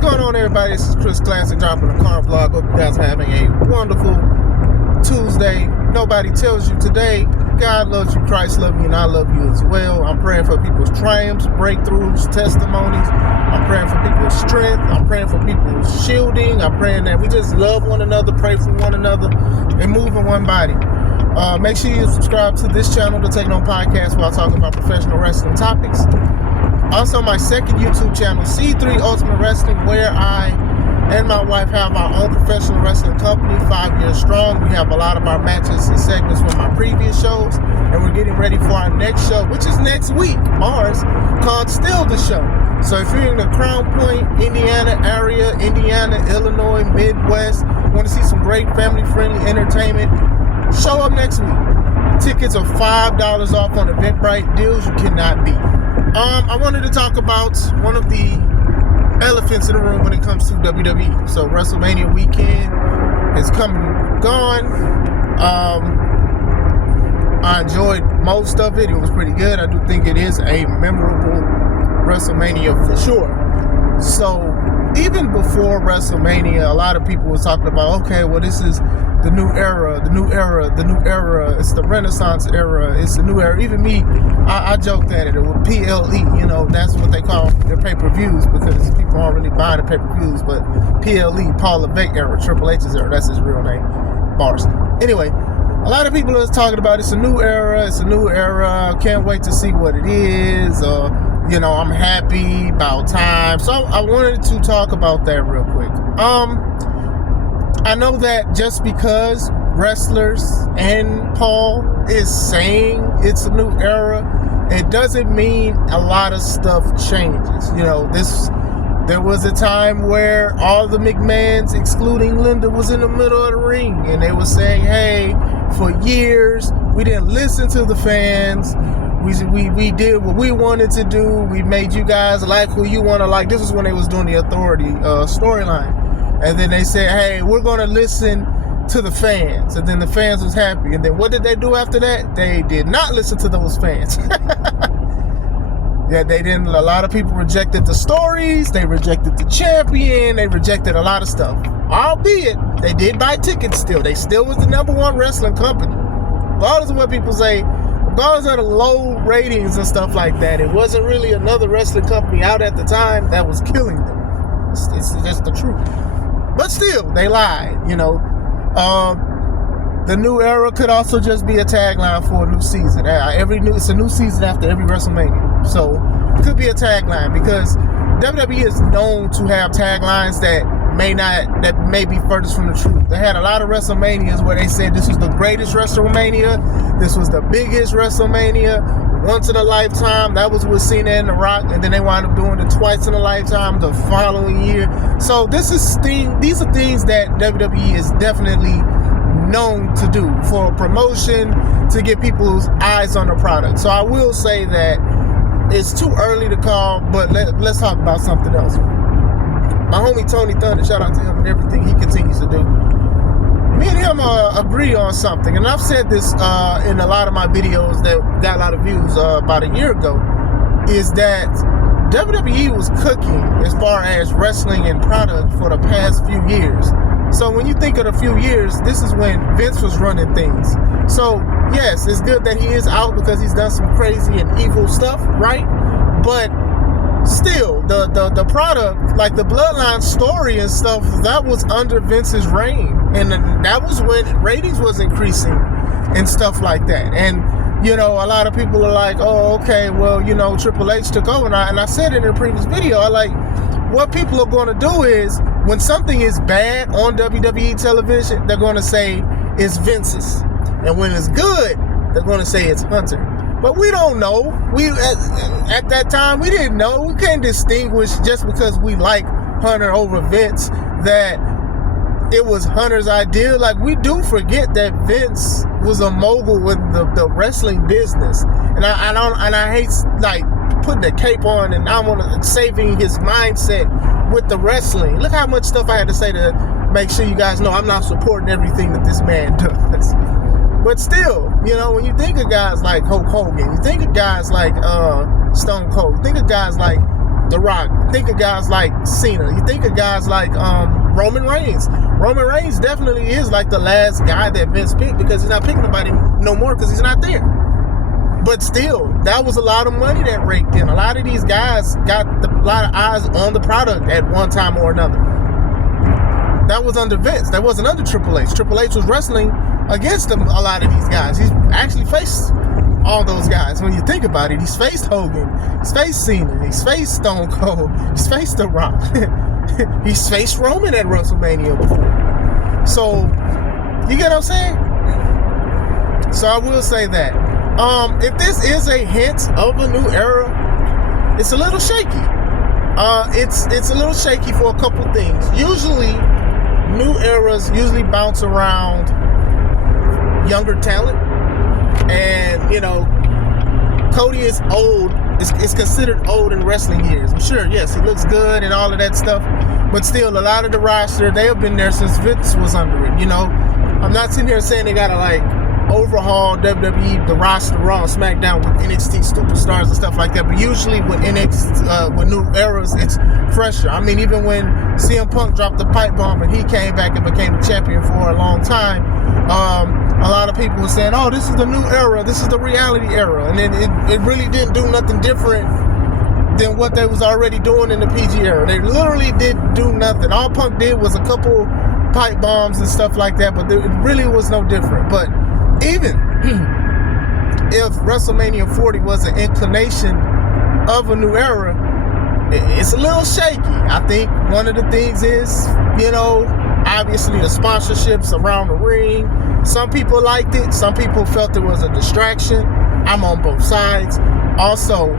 What's going on, everybody? This is Chris Classic dropping a car vlog. Hope you guys are having a wonderful Tuesday. Nobody tells you today. God loves you, Christ loves you, and I love you as well. I'm praying for people's triumphs, breakthroughs, testimonies. I'm praying for people's strength. I'm praying for people's shielding. I'm praying that we just love one another, pray for one another, and move in one body. Make sure you subscribe to this channel to take on podcasts while talking about professional wrestling topics. Also, my second YouTube channel, C3 Ultimate Wrestling, where I and my wife have our own professional wrestling company, 5 years strong. We have a lot of our matches and segments from my previous shows, and we're getting ready for our next show, which is next week, ours, called Still the Show. So if you're in the Crown Point, Indiana area, Indiana, Illinois, Midwest, want to see some great family-friendly entertainment, show up next week. Tickets are $5 off on Eventbrite. Deals you cannot beat. I wanted to talk about one of the elephants in the room when it comes to WWE. So WrestleMania weekend is coming and gone. I enjoyed most of it. It was pretty good. I do think it is a memorable WrestleMania for sure. So even before WrestleMania, a lot of people were talking about, okay, well, this is the new era, the new era, the new era. It's the Renaissance era. It's the new era. Even me, I joked at it. It was PLE. You know, that's what they call their pay-per-views because people aren't really buying the pay-per-views. But PLE, Paul Levesque era, Triple H's era. That's his real name. Bars. Anyway, a lot of people are talking about it's a new era. It's a new era. Can't wait to see what it is. You know, I'm happy about time. So I wanted to talk about that real quick. I know that just because wrestlers and Paul is saying it's a new era, it doesn't mean a lot of stuff changes. You know, there was a time where all the McMahons, excluding Linda, was in the middle of the ring, and they were saying, hey, for years, we didn't listen to the fans. We did what we wanted to do. We made you guys like who you want to like. This is when they was doing the Authority storyline. And then they said, hey, we're going to listen to the fans. And then the fans was happy. And then what did they do after that? They did not listen to those fans. Yeah, they didn't. A lot of people rejected the stories. They rejected the champion. They rejected a lot of stuff. Albeit, they did buy tickets still. They still was the #1 wrestling company. Regardless of what people say, regardless of the low ratings and stuff like that, it wasn't really another wrestling company out at the time that was killing them. It's just the truth. But still, they lied, you know. The new era could also just be a tagline for a new season. It's a new season after every WrestleMania. So it could be a tagline because WWE is known to have taglines that may be furthest from the truth. They had a lot of WrestleManias where they said this was the greatest WrestleMania, this was the biggest WrestleMania, once in a lifetime. That was with Cena and The Rock, and then they wound up doing it twice in a lifetime the following year. So these are things that WWE is definitely known to do for promotion, to get people's eyes on the product. So I will say that it's too early to call, but let's talk about something else. My homie Tony Thunder, shout out to him and everything he continues to do. Me and him agree on something, and I've said this in a lot of my videos that got a lot of views about a year ago, is that WWE was cooking as far as wrestling and product for the past few years. So when you think of the few years, this is when Vince was running things. So yes, it's good that he is out because he's done some crazy and evil stuff, right? But still, the product, like the Bloodline story and stuff, that was under Vince's reign. And that was when ratings was increasing and stuff like that. And, you know, a lot of people are like, oh, okay, well, you know, Triple H took over. And I said in a previous video, what people are going to do is when something is bad on WWE television, they're going to say it's Vince's. And when it's good, they're going to say it's Hunter. But we don't know. At that time, we didn't know. We can't distinguish just because we like Hunter over Vince that it was Hunter's idea. Like, we do forget that Vince was a mogul with the wrestling business, and I hate like putting the cape on and I want to saving his mindset with the wrestling. Look how much stuff I had to say to make sure you guys know I'm not supporting everything that this man does. But still, you know, when you think of guys like Hulk Hogan, you think of guys like Stone Cold, think of guys like The Rock. Think of guys like Cena. You think of guys like Roman Reigns. Roman Reigns definitely is like the last guy that Vince picked, because he's not picking nobody no more because he's not there. But still, that was a lot of money that raked in. A lot of these guys got a lot of eyes on the product at one time or another. That was under Vince. That wasn't under Triple H. Triple H was wrestling against a lot of these guys. He's actually faced all those guys. When you think about it, he's faced Hogan, he's faced Cena, he's faced Stone Cold, he's faced The Rock, he's faced Roman at WrestleMania before. So, you get what I'm saying? So I will say that. If this is a hint of a new era, it's a little shaky. It's a little shaky for a couple things. Usually, new eras usually bounce around younger talent. And, you know, Cody is old. It's considered old in wrestling years. I'm sure, yes, he looks good and all of that stuff. But still, a lot of the roster, they have been there since Vince was under it, you know. I'm not sitting here saying they got to, like, overhaul WWE, the roster, Raw, SmackDown with NXT superstars and stuff like that. But usually with with new eras, it's fresher. I mean, even when CM Punk dropped the pipe bomb and he came back and became the champion for a long time, a lot of people were saying, oh, this is the new era, this is the reality era. And then it really didn't do nothing different than what they was already doing in the PG era. They literally didn't do nothing. All Punk did was a couple pipe bombs and stuff like that, but it really was no different. But even if WrestleMania 40 was an inclination of a new era, it's a little shaky. I think one of the things is, you know, obviously the sponsorships around the ring. Some people liked it. Some people felt it was a distraction. I'm on both sides. Also,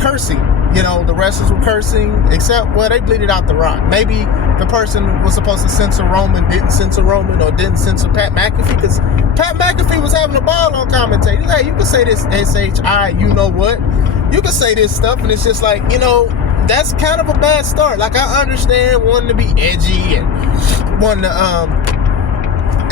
cursing. You know, the wrestlers were cursing, except, well, they bleeded out The Rock. Maybe the person was supposed to censor Roman, didn't censor Roman, or didn't censor Pat McAfee, because Pat McAfee was having a ball on commentating. Hey, you can say this SHI, you know what? You can say this stuff, and it's just like, you know, that's kind of a bad start. Like, I understand wanting to be edgy and wanting to,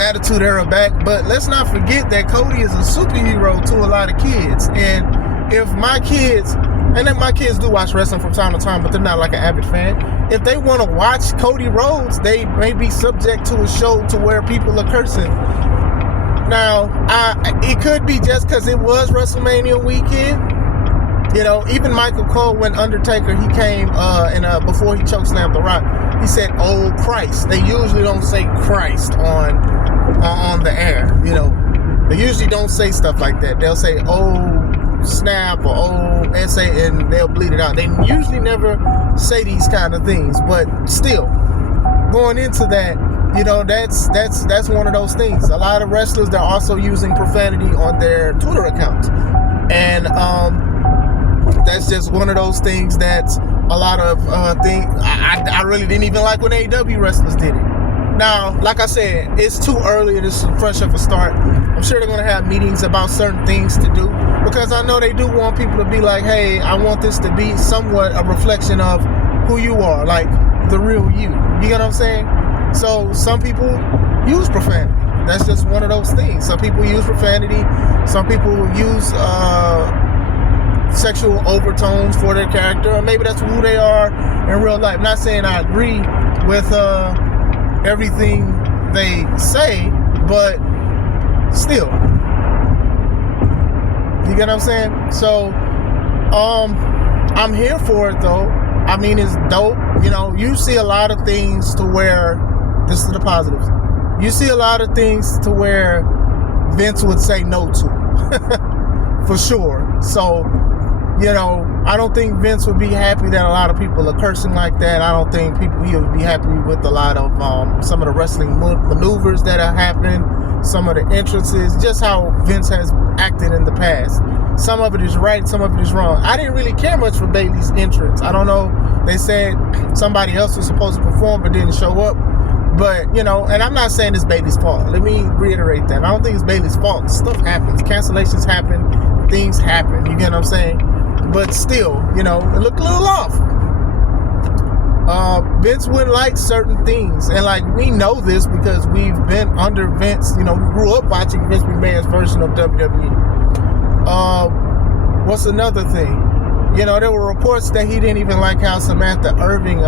Attitude Era back, but let's not forget that Cody is a superhero to a lot of kids. And if my kids, and then my kids do watch wrestling from time to time, but they're not like an avid fan, if they want to watch Cody Rhodes, they may be subject to a show to where people are cursing. Now, it could be just because it was WrestleMania weekend. You know, even Michael Cole, when Undertaker, he came and before he chokeslammed The Rock, he said, "Oh Christ." They usually don't say Christ on the air. You know, they usually don't say stuff like that. They'll say, "Oh snap," or "Oh," and they'll bleed it out. They usually never say these kind of things. But still, going into that, you know, that's one of those things. A lot of wrestlers, they're also using profanity on their Twitter accounts, and that's just one of those things that a lot of things I really didn't even like when AEW wrestlers did it. Now, like I said, it's too early. This is fresh of a start. I'm sure they're going to have meetings about certain things to do, because I know they do want people to be like, hey, I want this to be somewhat a reflection of who you are, like the real you. You get what I'm saying? So some people use profanity. That's just one of those things. Some people use profanity. Some people use sexual overtones for their character, or maybe that's who they are in real life. Not saying I agree with everything they say, but still, you get what I'm saying? So I'm here for it though. I mean, it's dope. You know, you see a lot of things to where, this is the positives, you see a lot of things to where Vince would say no to for sure. So, you know, I don't think Vince would be happy that a lot of people are cursing like that. I don't think he would be happy with a lot of some of the wrestling maneuvers that are happening, some of the entrances, just how Vince has acted in the past. Some of it is right, some of it is wrong. I didn't really care much for Bayley's entrance. I don't know, they said somebody else was supposed to perform but didn't show up. But, you know, and I'm not saying it's Bayley's fault. Let me reiterate that. I don't think it's Bayley's fault. Stuff happens. Cancellations happen. Things happen. You get what I'm saying? But still, you know, it looked a little off. Vince wouldn't like certain things. And, like, we know this because we've been under Vince. You know, we grew up watching Vince McMahon's version of WWE. What's another thing? You know, there were reports that he didn't even like how Samantha Irving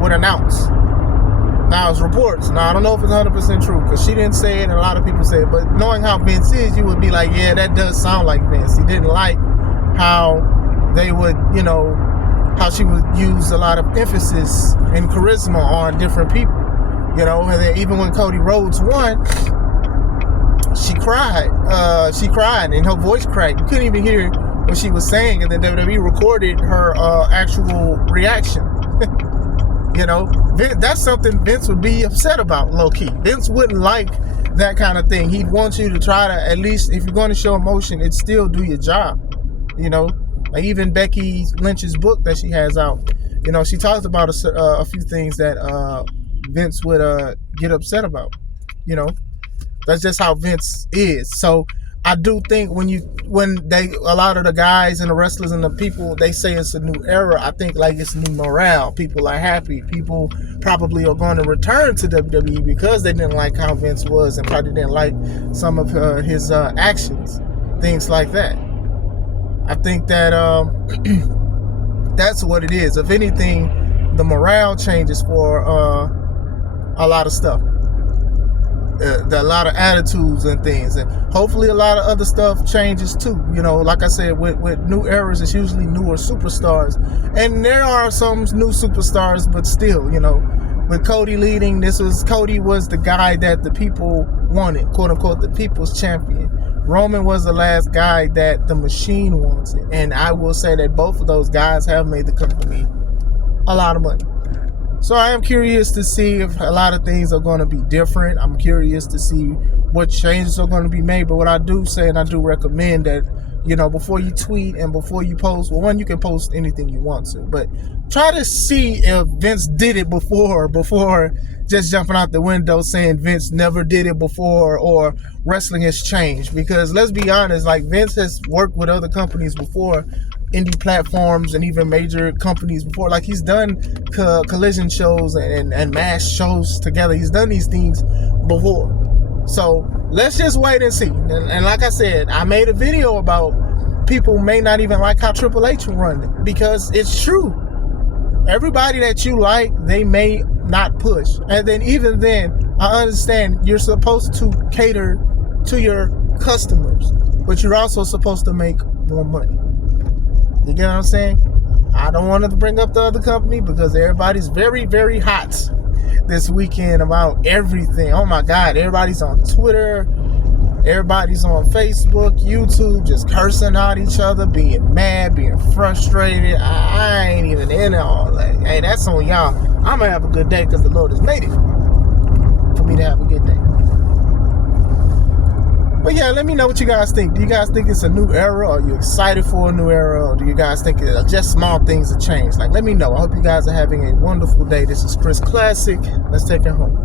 would announce. Now, it's reports. Now, I don't know if it's 100% true, because she didn't say it and a lot of people say it. But knowing how Vince is, you would be like, yeah, that does sound like Vince. He didn't like how they would, you know, how she would use a lot of emphasis and charisma on different people. You know, and then even when Cody Rhodes won, she cried. She cried and her voice cracked. You couldn't even hear what she was saying, and then WWE recorded her actual reaction. You know, that's something Vince would be upset about, low-key. Vince wouldn't like that kind of thing. He'd want you to try to, at least, if you're going to show emotion, it's still do your job. You know, like even Becky Lynch's book that she has out, you know, she talks about a few things that Vince would get upset about. You know, that's just how Vince is. So I do think when a lot of the guys and the wrestlers and the people, they say it's a new era, I think like it's new morale. People are happy. People probably are going to return to WWE because they didn't like how Vince was and probably didn't like some of his actions, things like that. I think that that's what it is. If anything, the morale changes for a lot of stuff. A lot of attitudes and things, and hopefully a lot of other stuff changes too. You know, like I said, with new eras, it's usually newer superstars, and there are some new superstars, but still, you know, with Cody leading, Cody was the guy that the people wanted, quote unquote, the people's champion. Roman was the last guy that the machine wanted, and I will say that both of those guys have made the company a lot of money. So I am curious to see if a lot of things are going to be different. I'm curious to see what changes are going to be made. But what I do say, and I do recommend that, you know, before you tweet and before you post, well, one, you can post anything you want to, but try to see if Vince did it before just jumping out the window saying Vince never did it before or wrestling has changed. Because let's be honest, like Vince has worked with other companies before, indie platforms and even major companies before. Like he's done collision shows and mass shows together. He's done these things before. So let's just wait and see. And like I said, I made a video about people may not even like how Triple H run it, because it's true. Everybody that you like, they may not push. And then even then, I understand you're supposed to cater to your customers, but you're also supposed to make more money. You get what I'm saying? I don't want to bring up the other company because everybody's very, very hot this weekend about everything. Oh my God, everybody's on Twitter, everybody's on Facebook, YouTube, just cursing out each other, being mad, being frustrated. I ain't even in all that. Hey, that's on y'all. I'm going to have a good day because the Lord has made it for me to have a good day. But yeah, let me know what you guys think. Do you guys think it's a new era? Are you excited for a new era? Or do you guys think it's just small things that change? Like, let me know. I hope you guys are having a wonderful day. This is Chris Classic. Let's take it home.